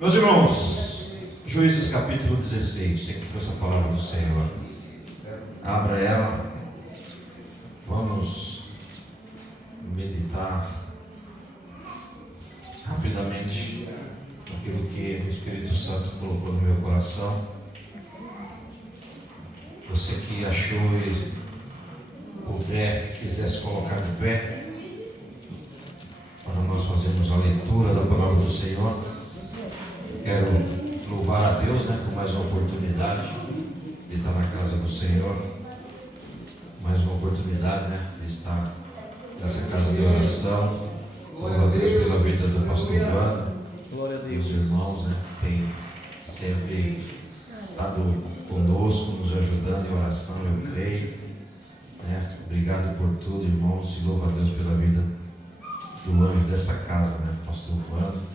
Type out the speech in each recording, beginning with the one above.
Meus irmãos, Juízes capítulo 16, você que trouxe a palavra do Senhor, abra ela, vamos meditar rapidamente aquilo que o Espírito Santo colocou no meu coração. Você que achou e puder, quisesse colocar de pé, para nós fazermos a leitura da palavra do Senhor. Quero louvar a Deus, por mais uma oportunidade de estar na casa do Senhor, mais uma oportunidade, de estar nessa casa de oração. Louvo a Deus pela vida do pastor Wanda e os irmãos, que têm sempre estado conosco, nos ajudando em oração, eu creio. Obrigado por tudo, irmãos, e louvo a Deus pela vida do anjo dessa casa, pastor Wanda,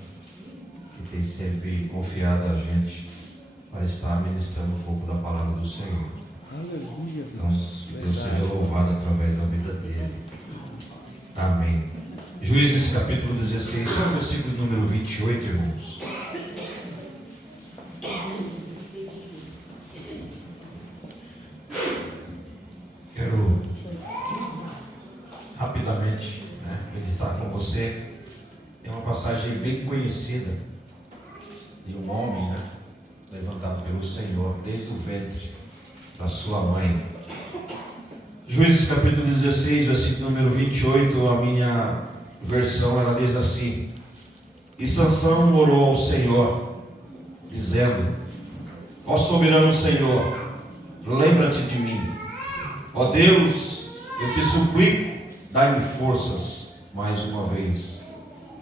que tem sempre confiado a gente para estar ministrando um pouco da palavra do Senhor. Aleluia. Então, que Deus seja louvado através da vida dele. Amém. Juízes capítulo 16, só o versículo número 28, irmãos. Quero rapidamente meditar com você. É uma passagem bem conhecida de um homem, levantado pelo Senhor desde o ventre da sua mãe. Juízes capítulo 16, versículo número 28, a minha versão, ela diz assim: E Sansão orou ao Senhor, dizendo: Ó soberano Senhor, lembra-te de mim. Ó Deus, eu te suplico, dai-me forças mais uma vez,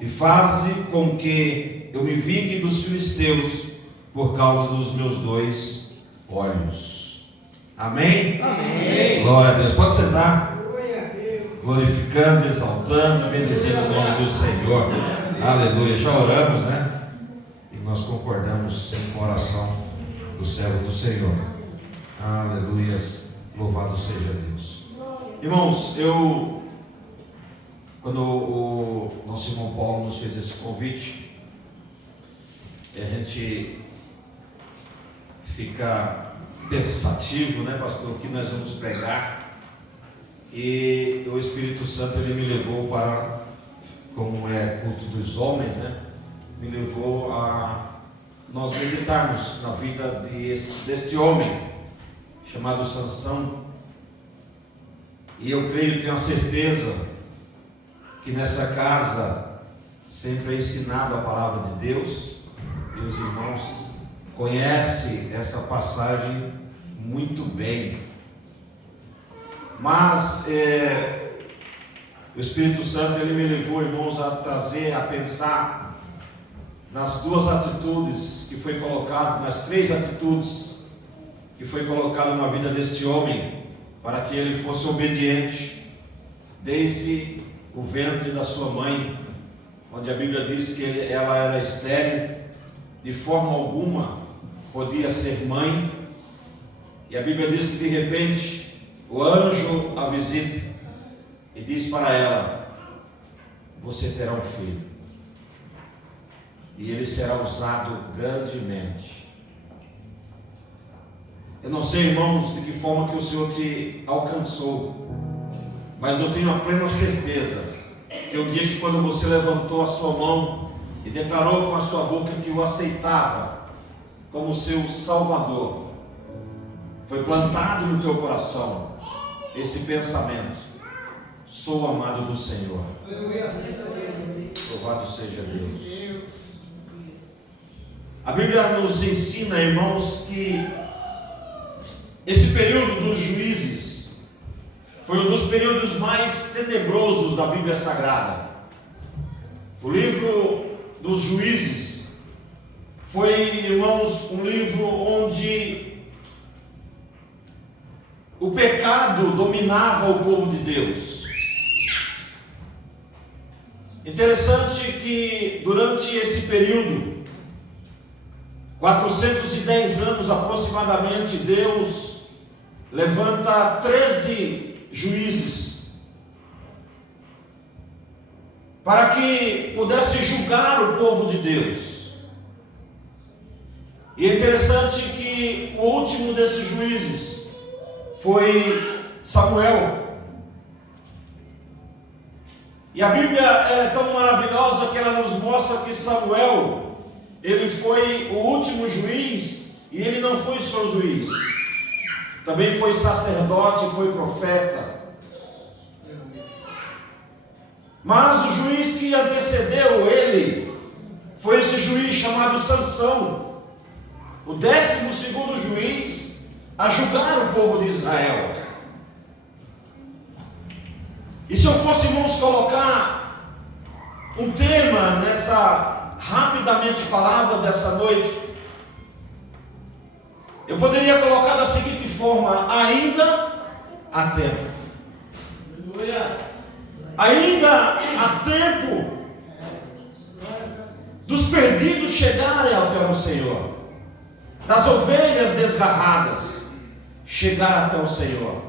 e faze com que eu me vingue dos filisteus por causa dos meus dois olhos. Amém? Amém. Glória a Deus. Pode sentar. Glorificando, exaltando, bendizendo o nome do Senhor. Aleluia. Já oramos, E nós concordamos sempre com a oração do servo do Senhor. Aleluias. Louvado seja Deus. Irmãos, quando o nosso irmão Paulo nos fez esse convite, a gente fica pensativo, pastor, o que nós vamos pregar. E o Espírito Santo, ele me levou para, como é culto dos homens, me levou a nós meditarmos na vida deste homem chamado Sansão. E eu creio, tenho a certeza que nessa casa sempre é ensinado a palavra de Deus, e os irmãos conhecem essa passagem muito bem. Mas o Espírito Santo, ele me levou, irmãos, a pensar nas duas atitudes que foi colocado, nas três atitudes que foi colocado na vida deste homem, para que ele fosse obediente desde o ventre da sua mãe, onde a Bíblia diz que ela era estéril, de forma alguma podia ser mãe. E a Bíblia diz que de repente o anjo a visita e diz para ela: você terá um filho, e ele será usado grandemente. Eu não sei, irmãos, de que forma que o Senhor te alcançou, mas eu tenho a plena certeza que o dia que, quando você levantou a sua mão e declarou com a sua boca que o aceitava como seu Salvador, foi plantado no teu coração esse pensamento: sou amado do Senhor. Louvado seja Deus. A Bíblia nos ensina, irmãos, que esse período dos juízes foi um dos períodos mais tenebrosos da Bíblia Sagrada. O livro dos juízes foi, irmãos, um livro onde o pecado dominava o povo de Deus. Interessante que durante esse período, 410 anos aproximadamente, Deus levanta 13 juízes para que pudesse julgar o povo de Deus. E é interessante que o último desses juízes foi Samuel. E a Bíblia ela é tão maravilhosa que ela nos mostra que Samuel, ele foi o último juiz, e ele não foi só juiz, também foi sacerdote, foi profeta. Mas o juiz que antecedeu ele foi esse juiz chamado Sansão, o 12º juiz a julgar o povo de Israel. E se eu fosse, irmãos, colocar um tema nessa rapidamente palavra dessa noite, eu poderia colocar da seguinte forma: ainda há tempo. Ainda há tempo dos perdidos chegarem até o Senhor, das ovelhas desgarradas chegar até o Senhor.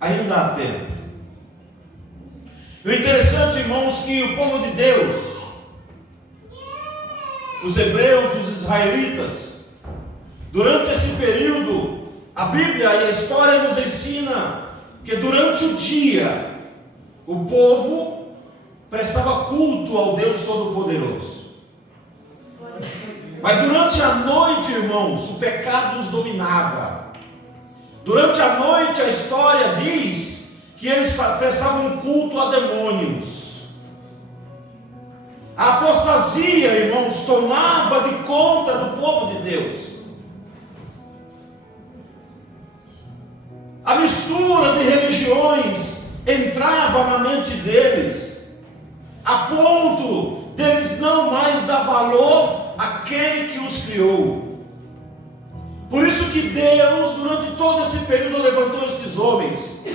Ainda há tempo. O interessante, irmãos, que o povo de Deus, os hebreus, os israelitas, durante esse período, a Bíblia e a história nos ensina que durante o dia, o povo prestava culto ao Deus Todo-Poderoso. Mas durante a noite, irmãos, o pecado os dominava. Durante a noite, a história diz que eles prestavam culto a demônios. A apostasia, irmãos, tomava de conta do povo de Deus. A mistura de religiões entrava na mente deles, a ponto deles não mais dar valor àquele que os criou. Por isso que Deus, durante todo esse período, levantou estes homens,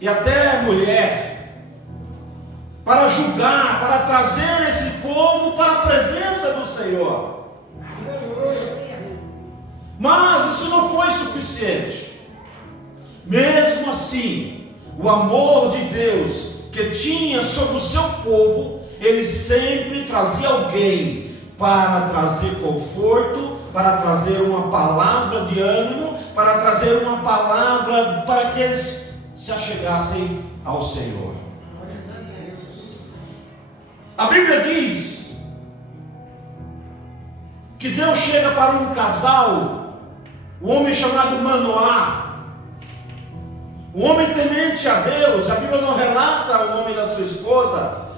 e até mulher, para julgar, para trazer esse povo para a presença do Senhor. Mas isso não foi suficiente. Mesmo assim, o amor de Deus que tinha sobre o seu povo, ele sempre trazia alguém para trazer conforto, para trazer uma palavra de ânimo, para trazer uma palavra para que eles se achegassem ao Senhor. A Bíblia diz que Deus chega para um casal, um homem chamado Manoá, um homem temente a Deus. A Bíblia não relata o nome da sua esposa,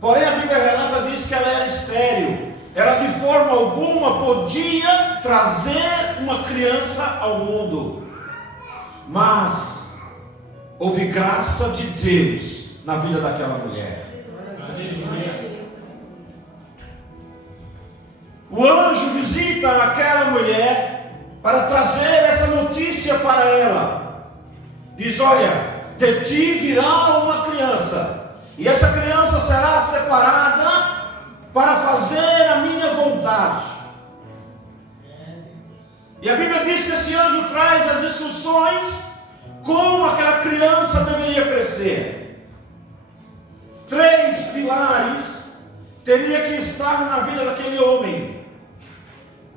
porém a Bíblia relata, diz que ela era estéril. Ela de forma alguma podia trazer uma criança ao mundo, mas houve graça de Deus na vida daquela mulher. O anjo visita aquela mulher para trazer essa notícia para ela. Diz: olha, de ti virá uma criança, e essa criança será separada para fazer a minha vontade. E a Bíblia diz que esse anjo traz as instruções como aquela criança deveria crescer. 3 pilares teria que estar na vida daquele homem,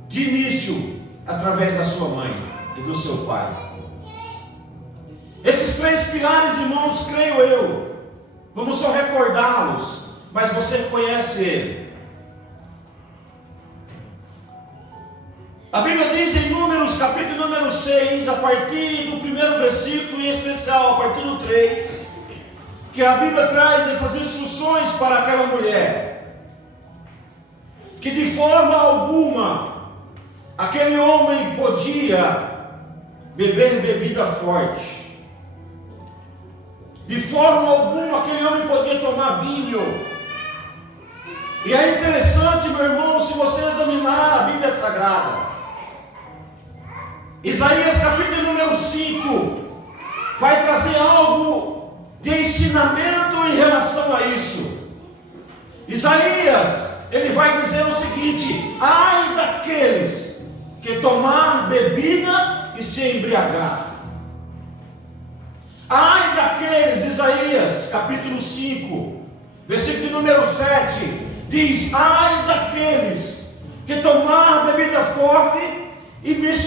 de início, através da sua mãe e do seu pai. Esses 3 pilares, irmãos, creio eu, vamos só recordá-los, mas você conhece ele. A Bíblia diz em Números, capítulo número 6, a partir do 1º versículo, em especial a partir do 3, que a Bíblia traz essas instruções para aquela mulher, que de forma alguma aquele homem podia beber bebida forte, de forma alguma aquele homem podia tomar vinho. E é interessante, meu irmão, se você examinar a Bíblia Sagrada, Isaías capítulo número 5 vai trazer algo de ensinamento em relação a isso. Isaías, ele vai dizer o seguinte: ai daqueles que tomar bebida e se embriagar. Ai daqueles, Isaías capítulo 5, versículo número 7, diz: ai daqueles que tomar bebida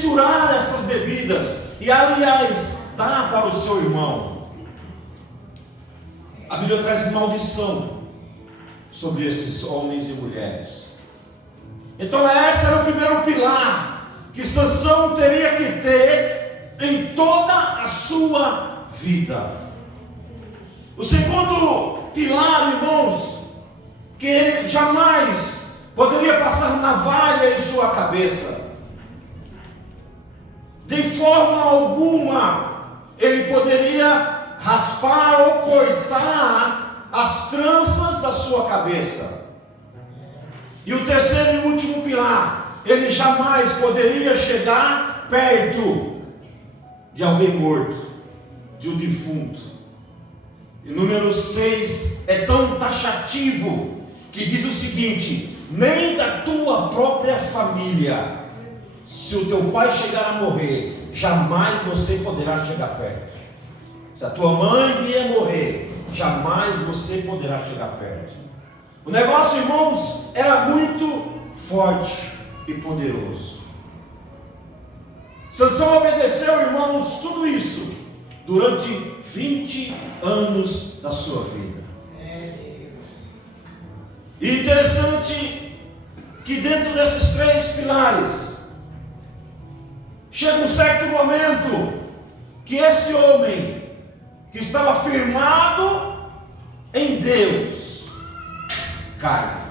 misturar essas bebidas e, aliás, dar para o seu irmão. A Bíblia traz maldição sobre estes homens e mulheres. Então esse era o primeiro pilar que Sansão teria que ter em toda a sua vida. O segundo pilar, irmãos, que ele jamais poderia passar navalha em sua cabeça. De forma alguma ele poderia raspar ou cortar as tranças da sua cabeça. E o terceiro e último pilar, ele jamais poderia chegar perto de alguém morto, de um defunto. E número 6 é tão taxativo que diz o seguinte: nem da tua própria família, se o teu pai chegar a morrer, jamais você poderá chegar perto. Se a tua mãe vier morrer, jamais você poderá chegar perto. O negócio, irmãos, era muito forte e poderoso. Sansão obedeceu, irmãos, tudo isso durante 20 anos da sua vida. E interessante que dentro desses 3 pilares, chega um certo momento que esse homem, que estava firmado em Deus, cai.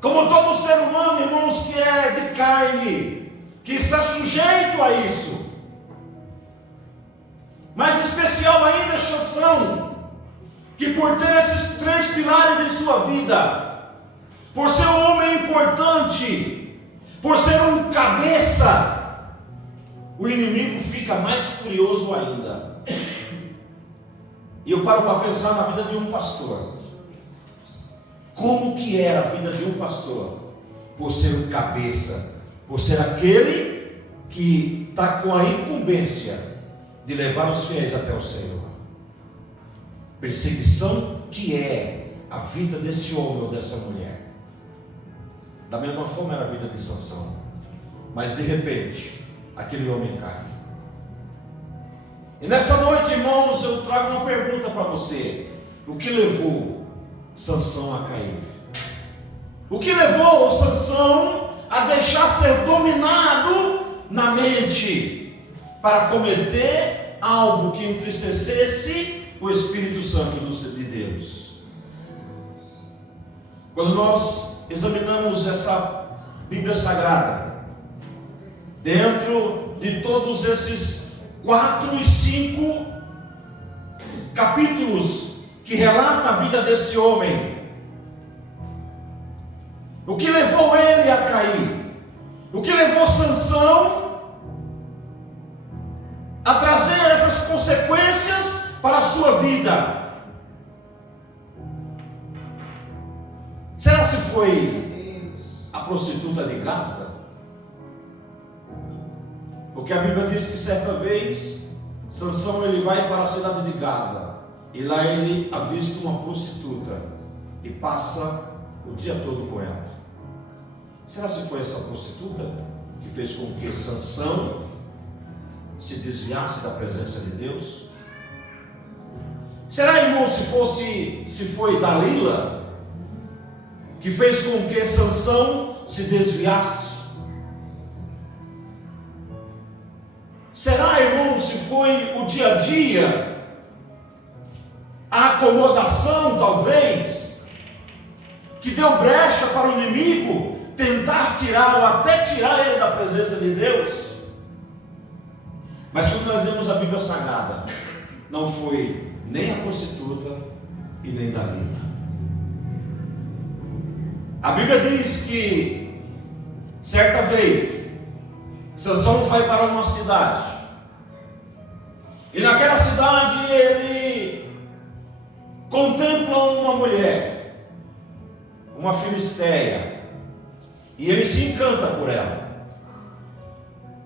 Como todo ser humano, irmãos, que é de carne, que está sujeito a isso. Mais especial ainda, Sansão, que por ter esses 3 pilares em sua vida, por ser um homem importante, por ser um cabeça, o inimigo fica mais furioso ainda. E eu paro para pensar na vida de um pastor. Como que era a vida de um pastor? Por ser um cabeça, por ser aquele que está com a incumbência de levar os fiéis até o Senhor. Perseguição que é a vida desse homem ou dessa mulher. Da mesma forma era a vida de Sansão. Mas de repente, aquele homem cai. E nessa noite, irmãos, eu trago uma pergunta para você: o que levou Sansão a cair? O que levou Sansão a deixar ser dominado na mente para cometer algo que entristecesse o Espírito Santo de Deus? Quando nós examinamos essa Bíblia Sagrada, dentro de todos esses 4 e 5 capítulos que relata a vida desse homem, o que levou ele a cair? O que levou Sansão a trazer essas consequências para a sua vida? Será se foi a prostituta de Gaza? Porque a Bíblia diz que certa vez Sansão ele vai para a cidade de Gaza e lá ele avista uma prostituta e passa o dia todo com ela. Será se foi essa prostituta que fez com que Sansão se desviasse da presença de Deus? Será, irmão, se foi Dalila que fez com que Sansão se desviasse? Será, irmão, se foi o dia a dia, a acomodação talvez, que deu brecha para o inimigo tentar tirar ou até tirar ele da presença de Deus? Mas quando nós lemos a Bíblia Sagrada, não foi nem a prostituta e nem Dalila. A Bíblia diz que certa vez Sansão vai para uma cidade, e naquela cidade ele contempla uma mulher, uma filisteia, e ele se encanta por ela.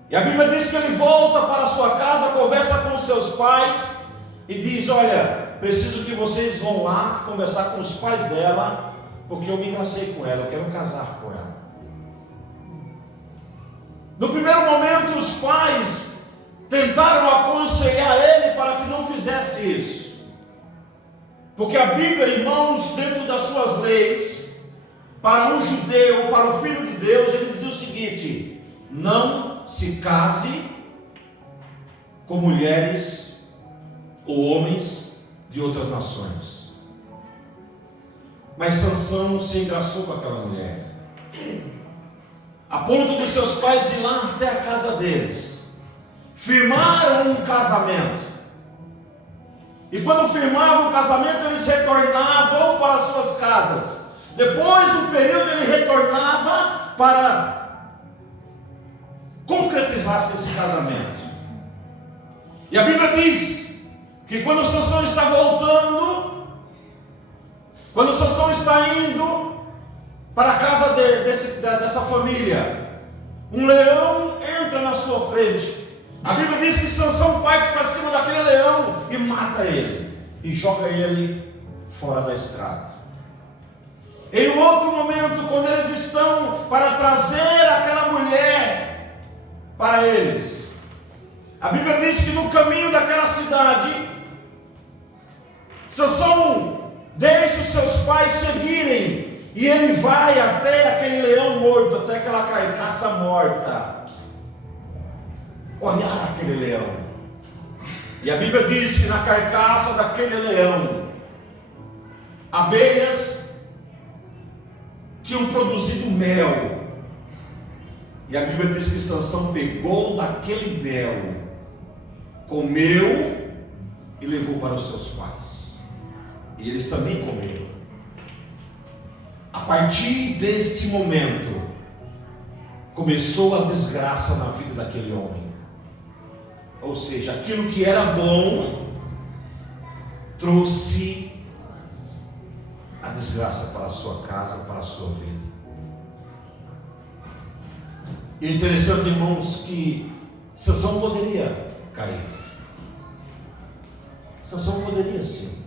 E a Bíblia diz que ele volta para a sua casa, conversa com os seus pais e diz: olha, preciso que vocês vão lá conversar com os pais dela, porque eu me engracei com ela, eu quero casar com ela. No primeiro momento, os pais tentaram aconselhar ele para que não fizesse isso. Porque a Bíblia, irmãos, dentro das suas leis, para um judeu, para o filho de Deus, ele dizia o seguinte: não se case com mulheres ou homens de outras nações. Mas Sansão se engraçou com aquela mulher, a ponto de seus pais ir lá até a casa deles, firmaram um casamento. E quando firmavam o casamento, eles retornavam para suas casas. Depois do período, ele retornava para concretizar esse casamento. E a Bíblia diz que quando Sansão está voltando, quando Sansão está indo para a casa dessa família, um leão entra na sua frente. A Bíblia diz que Sansão parte para cima daquele leão e mata ele, e joga ele fora da estrada. Em um outro momento, quando eles estão para trazer aquela mulher para eles, a Bíblia diz que no caminho daquela cidade, Sansão deixa os seus pais seguirem, e ele vai até aquele leão morto, até aquela carcaça morta, olhar aquele leão. E a Bíblia diz que na carcaça daquele leão, abelhas tinham produzido mel. E a Bíblia diz que Sansão pegou daquele mel, comeu e levou para os seus pais. E eles também comeram. A partir deste momento, começou a desgraça na vida daquele homem. Ou seja, aquilo que era bom trouxe a desgraça para a sua casa, para a sua vida. E é interessante, irmãos, que Sansão poderia cair. Sansão poderia sim.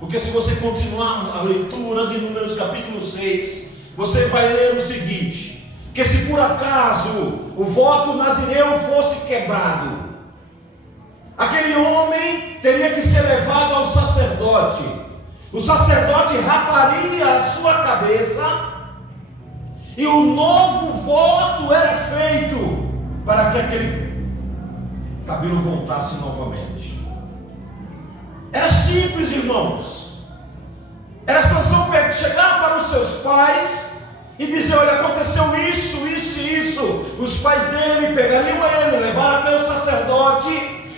Porque se você continuar a leitura de Números capítulo 6, você vai ler o seguinte: que se por acaso o voto nazireu fosse quebrado, aquele homem teria que ser levado ao sacerdote. O sacerdote raparia a sua cabeça, e o novo voto era feito para que aquele cabelo voltasse novamente. Era simples, irmãos. Era Sansão chegar para os seus pais e dizer: olha, aconteceu isso, isso e isso. Os pais dele pegariam ele, levaram até o sacerdote,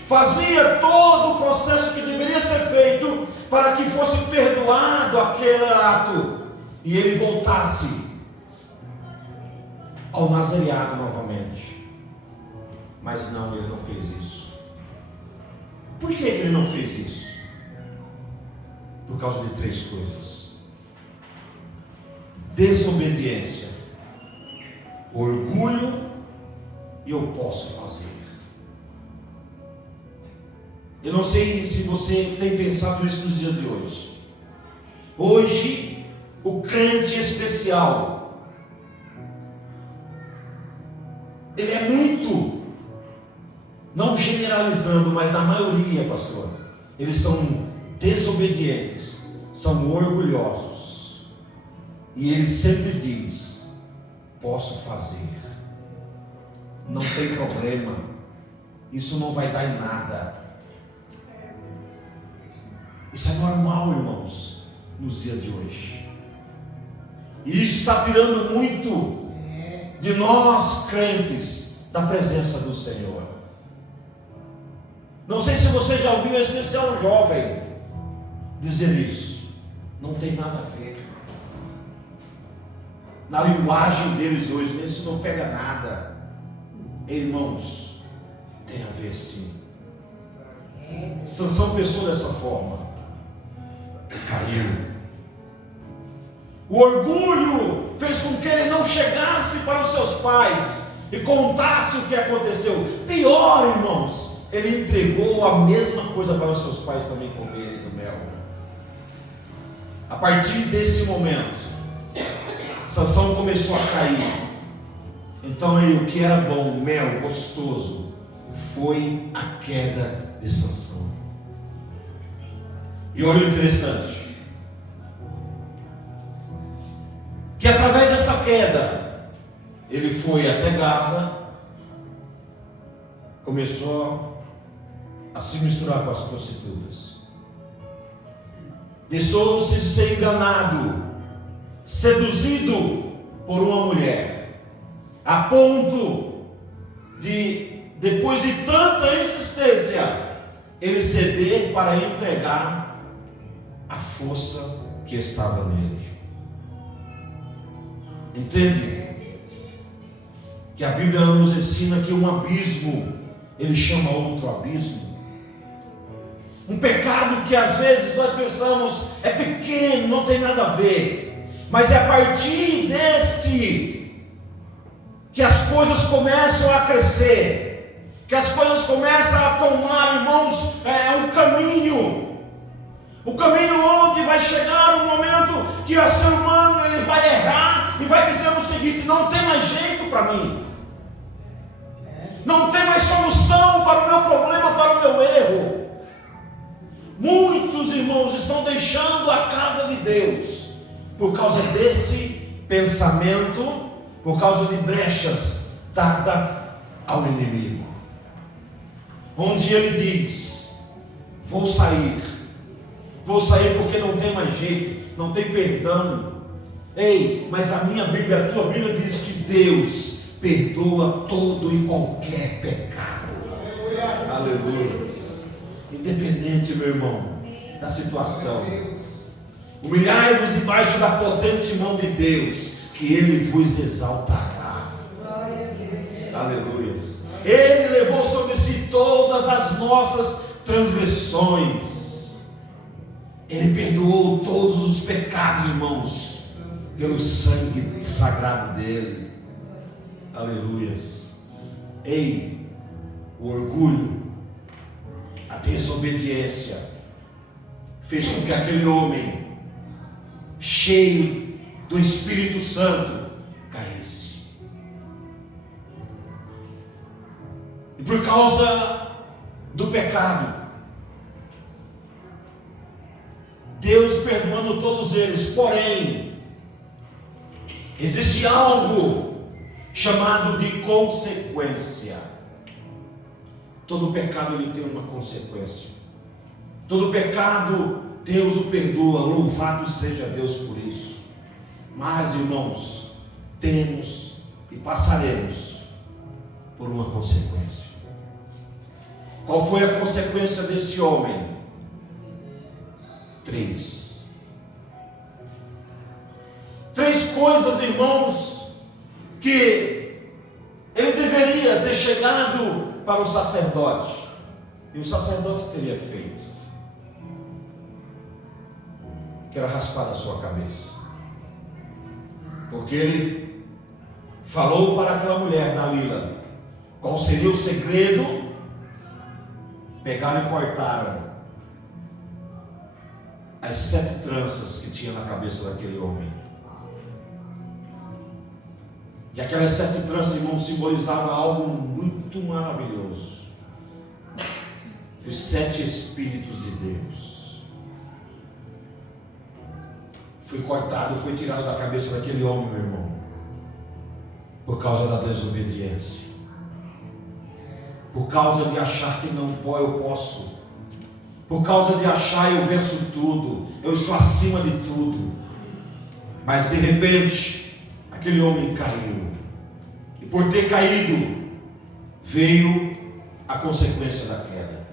fazia todo o processo que deveria ser feito para que fosse perdoado aquele ato, e ele voltasse ao nazareado novamente. Mas não, ele não fez isso. Por que ele não fez isso? Por causa de 3 coisas: desobediência, orgulho e eu posso fazer. Eu não sei se você tem pensado isso nos dias de hoje. Hoje, o crente especial, ele é muito, não generalizando, mas a maioria, pastor, eles são desobedientes, são orgulhosos, e ele sempre diz: posso fazer, não tem problema, isso não vai dar em nada. Isso é normal, irmãos, nos dias de hoje, e isso está tirando muito de nós crentes da presença do Senhor. Não sei se você já ouviu, em especial um jovem, dizer isso. Não tem nada a ver. Na linguagem deles hoje, isso não pega nada. Irmãos, tem a ver sim. Sansão pensou dessa forma, caiu. O orgulho fez com que ele não chegasse para os seus pais e contasse o que aconteceu. Pior, irmãos, ele entregou a mesma coisa para os seus pais também comerem do mel. A partir desse momento, Sansão começou a cair. Então aí o que era bom, mel, gostoso, foi a queda de Sansão. E olha o interessante, que através dessa queda, ele foi até Gaza, começou a se misturar com as prostitutas, deixou-se ser enganado, seduzido por uma mulher, a ponto de, depois de tanta insistência, ele ceder para entregar a força que estava nele. Entende? Que a Bíblia nos ensina que um abismo, ele chama outro abismo. Um pecado que às vezes nós pensamos é pequeno, não tem nada a ver, mas é a partir deste que as coisas começam a crescer, que as coisas começam a tomar, irmãos, um caminho, o caminho onde vai chegar um momento que o ser humano ele vai errar e vai dizer o seguinte: não tem mais jeito para mim, não tem mais solução para o meu problema, para o meu erro. Muitos irmãos estão deixando a casa de Deus por causa desse pensamento, por causa de brechas dadas ao inimigo, onde ele diz: vou sair porque não tem mais jeito, não tem perdão. Ei, mas a minha Bíblia, a tua Bíblia diz que Deus perdoa todo e qualquer pecado. Aleluia. Independente, meu irmão, da situação, humilhai-vos debaixo da potente mão de Deus, que Ele vos exaltará. Aleluia. Ele levou sobre si todas as nossas transgressões, Ele perdoou todos os pecados, irmãos, pelo sangue sagrado dele. Aleluia. Ei, o orgulho, a desobediência fez com que aquele homem, cheio do Espírito Santo, caísse. E por causa do pecado, Deus perdoando todos eles, porém, existe algo chamado de consequência. Todo pecado ele tem uma consequência. Todo pecado Deus o perdoa, louvado seja Deus por isso. Mas, irmãos, temos e passaremos por uma consequência. Qual foi a consequência desse homem? 3 coisas, irmãos, que ele deveria ter chegado para o sacerdote, e o sacerdote teria feito, que era raspar a sua cabeça, porque ele falou para aquela mulher, Dalila, qual seria o segredo. Pegaram e cortaram as 7 tranças que tinha na cabeça daquele homem, e aquelas 7 tranças, irmãos, simbolizavam algo muito maravilhoso: os 7 Espíritos de Deus. Foi cortado, foi tirado da cabeça daquele homem, meu irmão, por causa da desobediência, por causa de achar que não eu posso, por causa de achar eu venço tudo, eu estou acima de tudo. Mas de repente, aquele homem caiu, e por ter caído, veio a consequência da queda.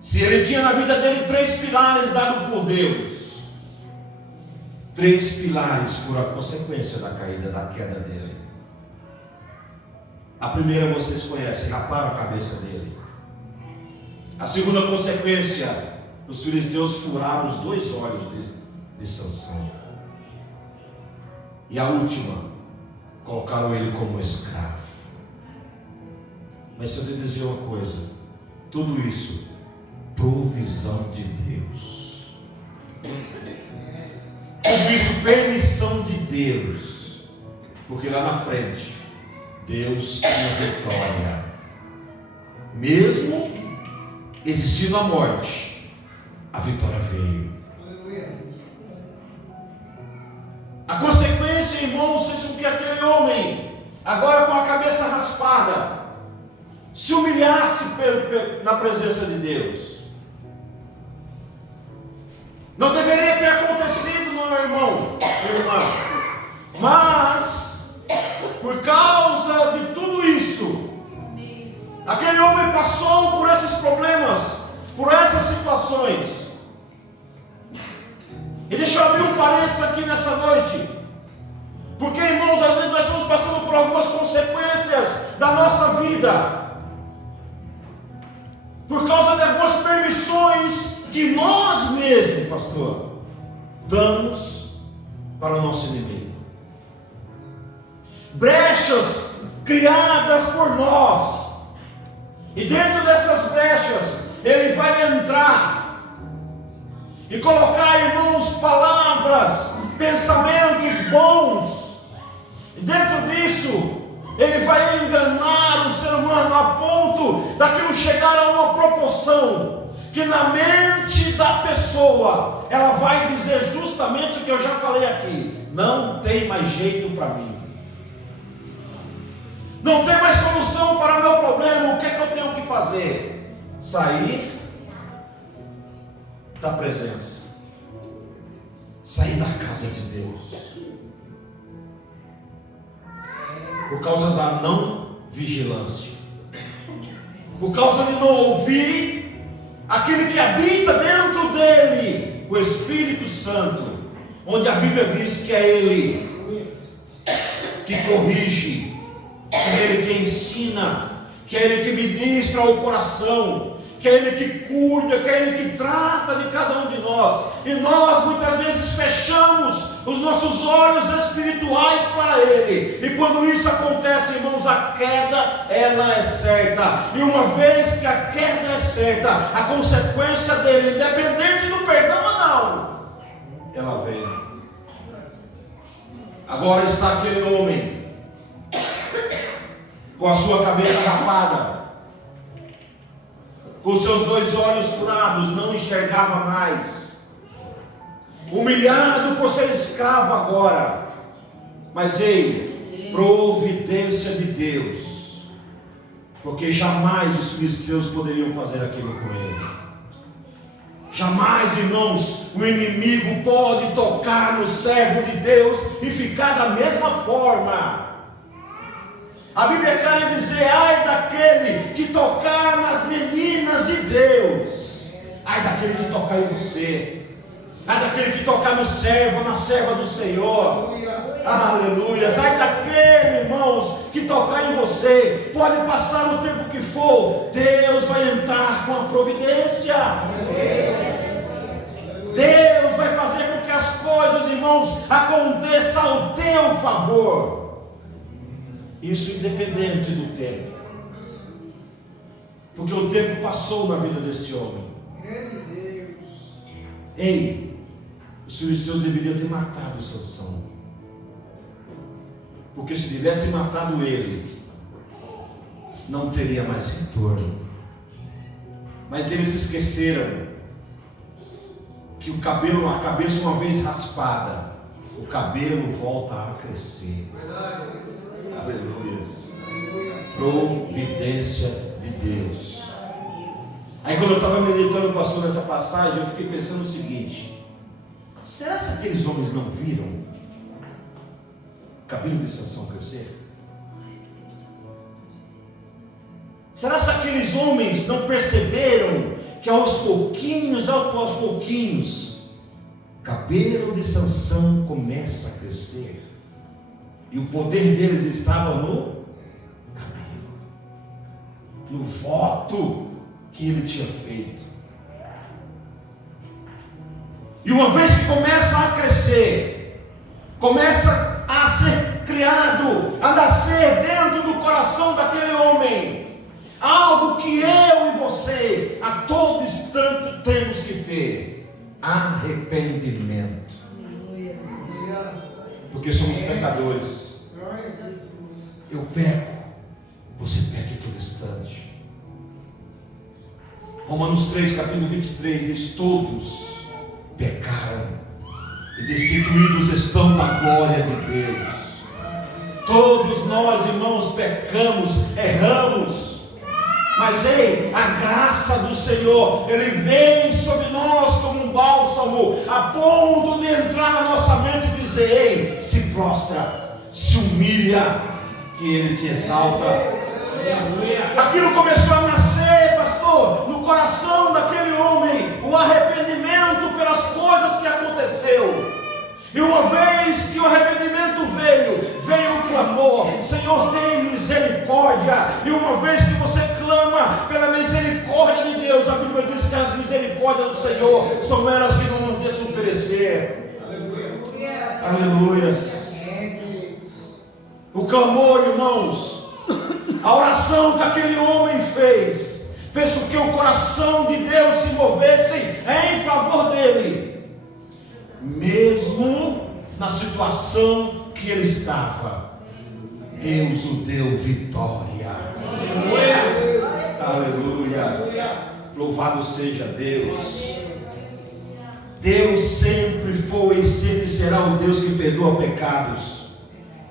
Se ele tinha na vida dele 3 pilares dados por Deus, 3 pilares foram a consequência da caída, da queda dele. A primeira vocês conhecem: raparam a cabeça dele. A segunda consequência, os filisteus furaram os 2 olhos de Sansão. E a última, colocaram ele como escravo. Mas se eu te dizer uma coisa, tudo isso, provisão de Deus, tudo isso, permissão de Deus. Porque lá na frente, Deus tinha vitória. Mesmo existindo a morte, a vitória veio. A consequência, irmãos, fez com que aquele homem, agora com a cabeça raspada, se humilhasse na presença de Deus. Não deveria ter acontecido, meu irmão, minha irmã. Mas, por causa de tudo isso, aquele homem passou por esses problemas, por essas situações. E deixa eu abrir um parênteses aqui nessa noite. Porque, irmãos, às vezes nós estamos passando por algumas consequências da nossa vida, por causa de algumas permissões que nós mesmos, pastor, damos para o nosso inimigo. Brechas criadas por nós. E dentro dessas brechas, ele vai entrar e colocar, irmãos, palavras, pensamentos bons. E dentro disso, ele vai enganar o ser humano a ponto daquilo chegar a uma proporção que na mente da pessoa, ela vai dizer justamente o que eu já falei aqui: não tem mais jeito para mim. Não tem mais solução para o meu problema. O que é que eu tenho que fazer? Sair da presença, sair da casa de Deus, por causa da não vigilância, por causa de não ouvir aquele que habita dentro dele, o Espírito Santo, onde a Bíblia diz que é Ele que corrige, que é Ele que ensina, que é Ele que ministra ao coração, que é Ele que cuida, que é Ele que trata de cada um de nós. E nós muitas vezes fechamos os nossos olhos espirituais para Ele. E quando isso acontece, irmãos, a queda, ela é certa. E uma vez que a queda é certa, a consequência dele, independente do perdão ou não, ela vem. Agora está aquele homem com a sua cabeça rapada, com seus 2 olhos furados, não enxergava mais, humilhado por ser escravo agora. Mas ei, providência de Deus, porque jamais os filisteus poderiam fazer aquilo com ele. Jamais, irmãos, o inimigo pode tocar no servo de Deus e ficar da mesma forma. A Bíblia quer dizer: ai daquele que tocar nas meninas de Deus, ai daquele que tocar em você, ai daquele que tocar no servo, na serva do Senhor, aleluia, ai daquele, irmãos, que tocar em você. Pode passar o tempo que for, Deus vai entrar com a providência. Deus vai fazer com que as coisas, irmãos, aconteçam ao teu favor. Isso independente do tempo, porque o tempo passou na vida desse homem. Ei, os filisteus deveriam ter matado Sansão, porque se tivessem matado ele, não teria mais retorno. Mas eles se esqueceram que o cabelo, a cabeça uma vez raspada, o cabelo volta a crescer. Aleluias. Providência de Deus. Aí quando eu estava meditando, pastor, nessa passagem, eu fiquei pensando o seguinte: será que aqueles homens não viram o cabelo de Sansão crescer? Será que aqueles homens não perceberam que aos pouquinhos, o cabelo de Sansão começa a crescer? E o poder deles estava no cabelo, no voto que ele tinha feito. E uma vez que começa a crescer, começa a ser criado, a nascer dentro do coração daquele homem, algo que eu e você a todo instante temos que ter: arrependimento. Porque somos pecadores. Eu peco, você peca em todo instante. Romanos 3, capítulo 23 diz: todos pecaram e destituídos estão da glória de Deus. Todos nós, irmãos, pecamos, erramos. Mas ei, a graça do Senhor, Ele vem sobre nós como um bálsamo, a ponto de entrar na nossa mente e dizer: ei, se prostra, se humilha, que Ele te exalta. Aquilo começou a nascer, pastor, no coração daquele homem, o arrependimento pelas coisas que aconteceu. E uma vez que o arrependimento veio o clamor: Senhor, tem misericórdia. E uma vez que você clama pela misericórdia de Deus, a Bíblia diz que as misericórdias do Senhor são elas que não nos deixam perecer. Aleluias. O clamor, irmãos, a oração que aquele homem fez com que o coração de Deus se movesse em favor dele, mesmo na situação que ele estava. Deus o deu vitória. Aleluia. Louvado seja Deus. Deus sempre foi e sempre será o Deus que perdoa pecados,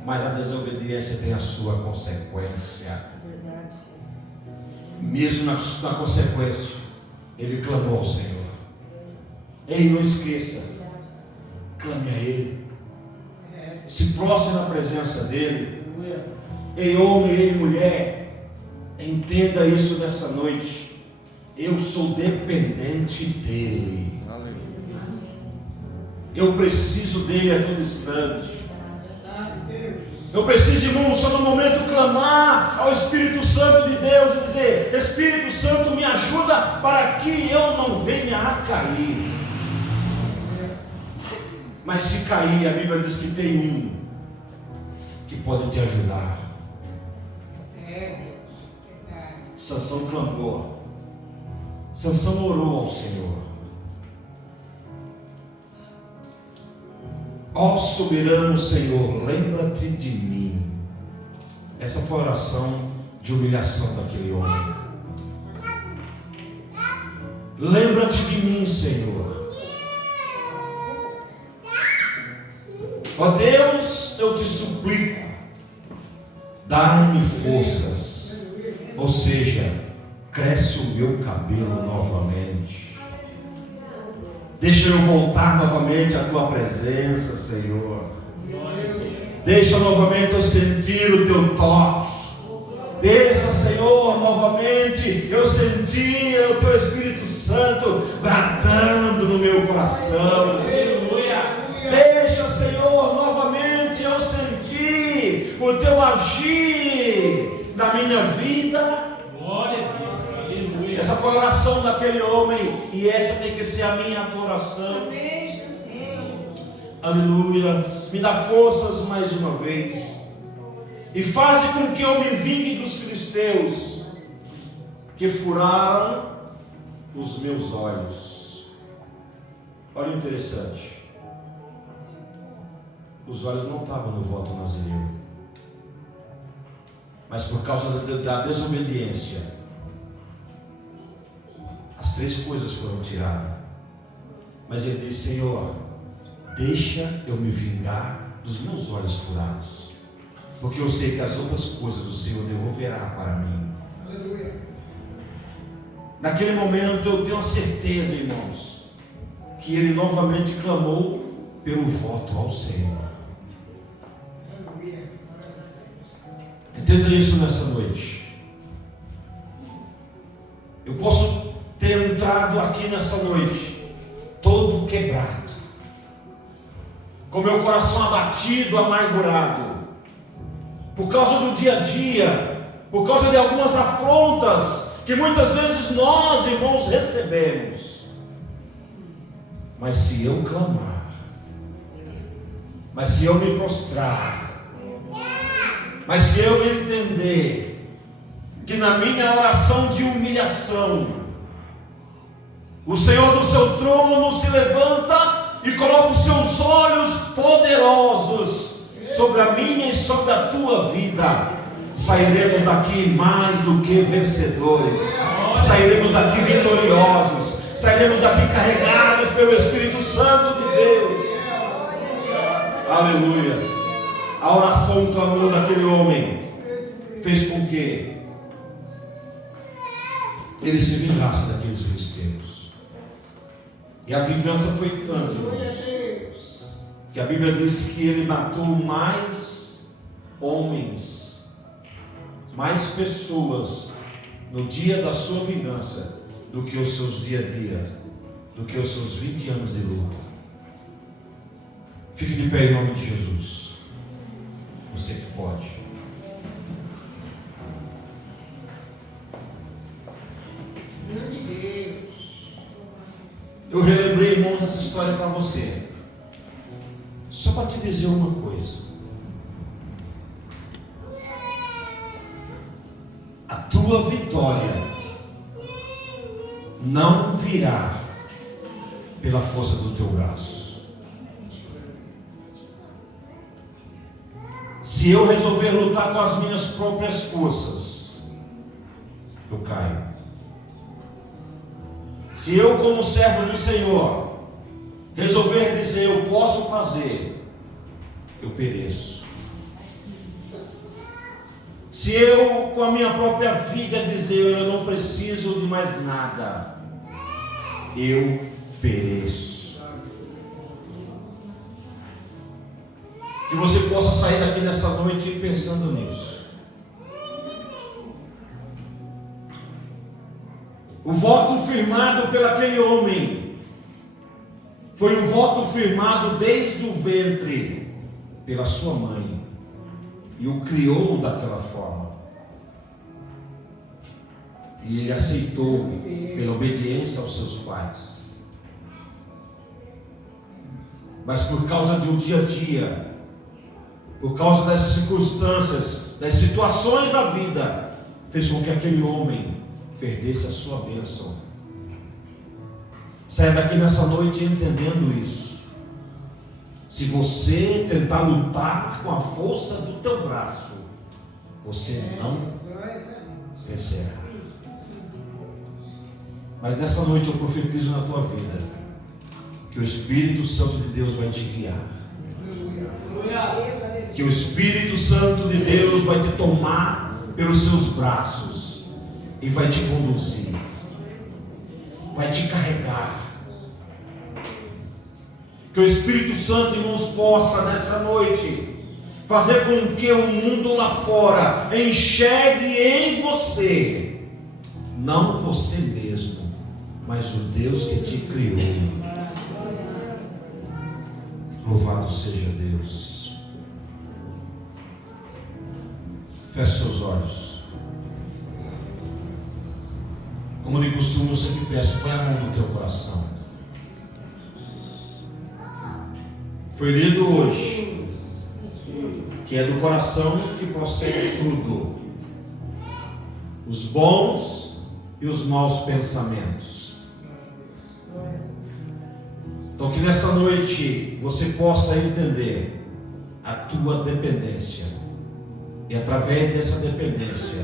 mas a desobediência tem a sua consequência. Mesmo na consequência, ele clamou ao Senhor. Ei, não esqueça, clame a Ele, se prostre na presença dEle. Ei, homem, ei, mulher, entenda isso nessa noite. Eu sou dependente dEle. Eu preciso dEle a todo instante. Eu preciso, irmão, só no momento clamar ao Espírito Santo de Deus e dizer: Espírito Santo, me ajuda para que eu não venha a cair. Mas se cair, a Bíblia diz que tem um que pode te ajudar. Sansão clamou. Sansão orou ao Senhor. Ó soberano Senhor, lembra-te de mim. Essa foi a oração de humilhação daquele homem. Lembra-te de mim, Senhor. Ó Deus, eu te suplico, dá-me forças, ou seja, cresce o meu cabelo novamente. Deixa eu voltar novamente à tua presença, Senhor. Deixa novamente eu sentir o teu toque. Deixa, Senhor, novamente eu sentir o teu Espírito Santo bradando no meu coração. Deixa, Senhor, novamente eu sentir o teu agir na minha vida. Essa foi a oração daquele homem, e essa tem que ser a minha oração. Aleluia. Me dá forças mais uma vez, e faz com que eu me vingue dos filisteus que furaram os meus olhos. Olha o interessante, os olhos não estavam no voto nazireu, mas por causa da desobediência, as três coisas foram tiradas. Mas ele disse: Senhor, deixa eu me vingar dos meus olhos furados, porque eu sei que as outras coisas o Senhor devolverá para mim. Aleluia. Naquele momento eu tenho a certeza, irmãos, que ele novamente clamou pelo voto ao Senhor. Entenda isso nessa noite. Eu posso ter entrado aqui nessa noite todo quebrado, com meu coração abatido, amargurado, por causa do dia a dia, por causa de algumas afrontas que muitas vezes nós, irmãos, recebemos. Mas se eu clamar, mas se eu me prostrar, mas se eu entender que na minha oração de humilhação, o Senhor do seu trono se levanta e coloca os seus olhos poderosos sobre a minha e sobre a tua vida, sairemos daqui mais do que vencedores, sairemos daqui vitoriosos, sairemos daqui carregados pelo Espírito Santo de Deus. Aleluias. A oração, o clamor daquele homem fez com que ele se vingasse daqueles filisteus. E a vingança foi tanta, irmãos, que a Bíblia diz que ele matou mais homens, mais pessoas no dia da sua vingança do que os seus dia a dia, do que os seus 20 anos de luta. Fique de pé em nome de Jesus. Você que pode. Eu relembrei, irmãos, essa história para você, só para te dizer uma coisa: a tua vitória não virá pela força do teu braço. Se eu resolver lutar com as minhas próprias forças, eu caio. Se eu, como servo do Senhor, resolver dizer eu posso fazer, eu pereço. Se eu, com a minha própria vida, dizer eu não preciso de mais nada, eu pereço. Que você possa sair daqui nessa noite pensando nisso. O voto firmado pelo aquele homem foi um voto firmado desde o ventre pela sua mãe, e o criou daquela forma, e ele aceitou pela obediência aos seus pais. Mas por causa de um dia a dia, por causa das circunstâncias, das situações da vida, fez com que aquele homem perdesse a sua bênção. Saia daqui nessa noite entendendo isso. Se você tentar lutar com a força do teu braço, você não vencerá. Mas nessa noite eu profetizo na tua vida que o Espírito Santo de Deus vai te guiar. Que o Espírito Santo de Deus vai te tomar pelos seus braços e vai te conduzir, vai te carregar. Que o Espírito Santo, irmãos, possa nessa noite fazer com que o mundo lá fora enxergue em você, não você mesmo, mas o Deus que te criou. Louvado seja Deus. Feche seus olhos. Como de costume, eu sempre peço, põe a mão no teu coração. Foi lido hoje que é do coração que procede tudo, os bons e os maus pensamentos. Então que nessa noite você possa entender a tua dependência, e através dessa dependência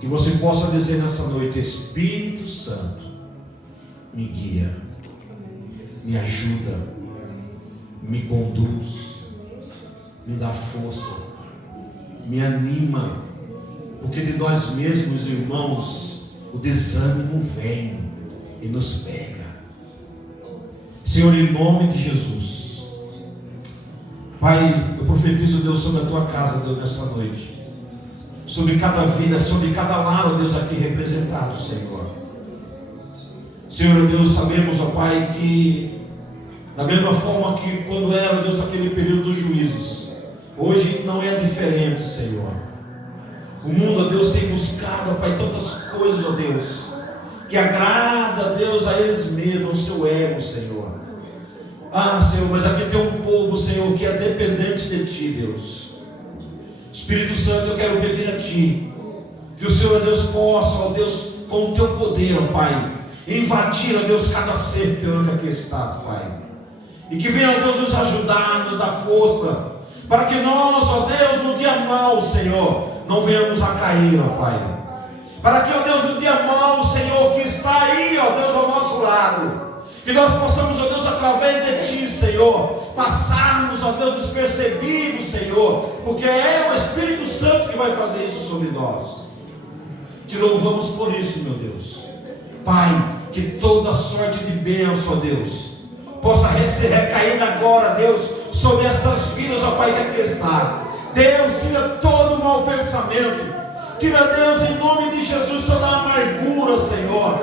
que você possa dizer nessa noite: Espírito Santo, me guia, me ajuda, me conduz, me dá força, me anima, porque de nós mesmos, irmãos, o desânimo vem e nos pega. Senhor, em nome de Jesus, Pai, eu profetizo, Deus, sobre a tua casa, Deus, nessa noite, sobre cada vida, sobre cada lar, Deus, aqui representado, Senhor. Senhor, Deus, sabemos, ó Pai, que da mesma forma que quando era, Deus, aquele período dos juízes, hoje não é diferente, Senhor. O mundo, ó Deus, tem buscado, ó Pai, tantas coisas, ó Deus, que agrada, Deus, a eles mesmos, ao seu ego, Senhor. Ah, Senhor, mas aqui tem um povo, Senhor, que é dependente de Ti, Deus. Espírito Santo, eu quero pedir a Ti que o Senhor, Deus, possa, ó Deus, com o Teu poder, ó Pai, invadir, ó Deus, cada ser teu que aqui está, Pai. E que venha, ó Deus, nos ajudar, nos dar força para que nós, ó Deus, no dia mau, Senhor, não venhamos a cair, ó Pai. Para que, ó Deus, no dia mau, Senhor, que está aí, ó Deus, ao nosso lado, que nós possamos, ó Deus, através de Ti, Senhor, passarmos, ó Deus, despercebidos, Senhor, porque é o Espírito Santo que vai fazer isso sobre nós. Te louvamos por isso, meu Deus. Pai, que toda sorte de bênção, ó Deus, possa ser recaída agora, Deus, sobre estas vidas, ó Pai, que aqui está. Deus, tira todo o mau pensamento. Tira, Deus, em nome de Jesus, toda a amargura, Senhor.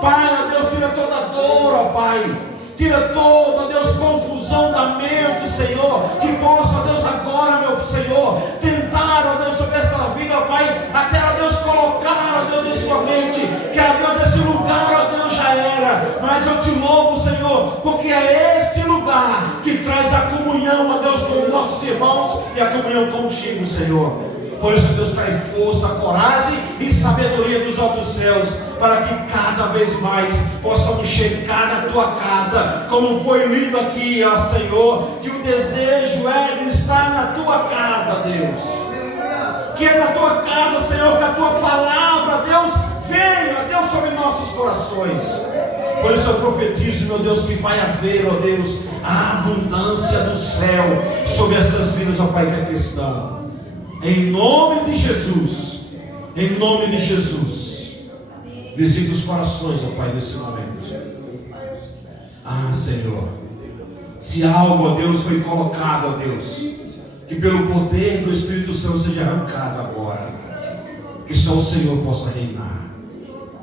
Pai, ó Deus, tira toda a dor, ó Pai. Tira toda, ó Deus, confusão da mente, Senhor. Que possa, ó Deus, agora, meu Senhor, tentar, ó Deus, sobre esta vida, ó Pai, até, ó Deus, colocar, ó Deus, em sua mente, que, ó Deus, esse lugar, ó Deus, já era. Mas eu te louvo, Senhor, porque é este lugar que traz a comunhão, ó Deus, com os nossos irmãos e a comunhão contigo, Senhor. Por isso, Deus, traz força, coragem e sabedoria dos altos céus, para que cada vez mais possamos chegar na Tua casa, como foi lido aqui, ó Senhor, que o desejo é de estar na Tua casa, Deus, que é na Tua casa, Senhor, que a Tua palavra, Deus, venha, Deus, sobre nossos corações. Por isso eu profetizo, meu Deus, que vai haver, ó Deus, a abundância do céu sobre essas vidas, ó Pai, que aqui estão. Em nome de Jesus, em nome de Jesus, visita os corações, ó Pai, nesse momento. Ah, Senhor, se algo, ó Deus, foi colocado, ó Deus, que pelo poder do Espírito Santo seja arrancado agora, que só o Senhor possa reinar,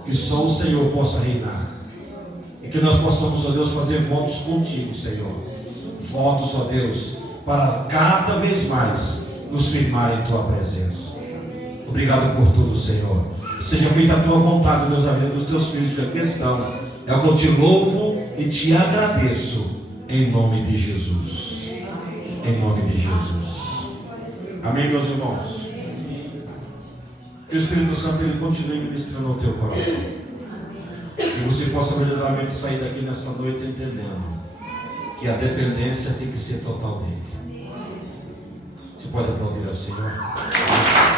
que só o Senhor possa reinar, e que nós possamos, ó Deus, fazer votos contigo, Senhor, votos, ó Deus, para cada vez mais nos firmar em Tua presença. Obrigado por tudo, Senhor. Seja feita a Tua vontade, Deus, a vida dos Teus filhos que aqui estão. É o que eu te louvo e te agradeço, em nome de Jesus. Em nome de Jesus. Amém, meus irmãos? Que o Espírito Santo, ele continue ministrando ao teu coração. Que você possa verdadeiramente sair daqui nessa noite entendendo que a dependência tem que ser total dele. Você pode aplaudir ao Senhor?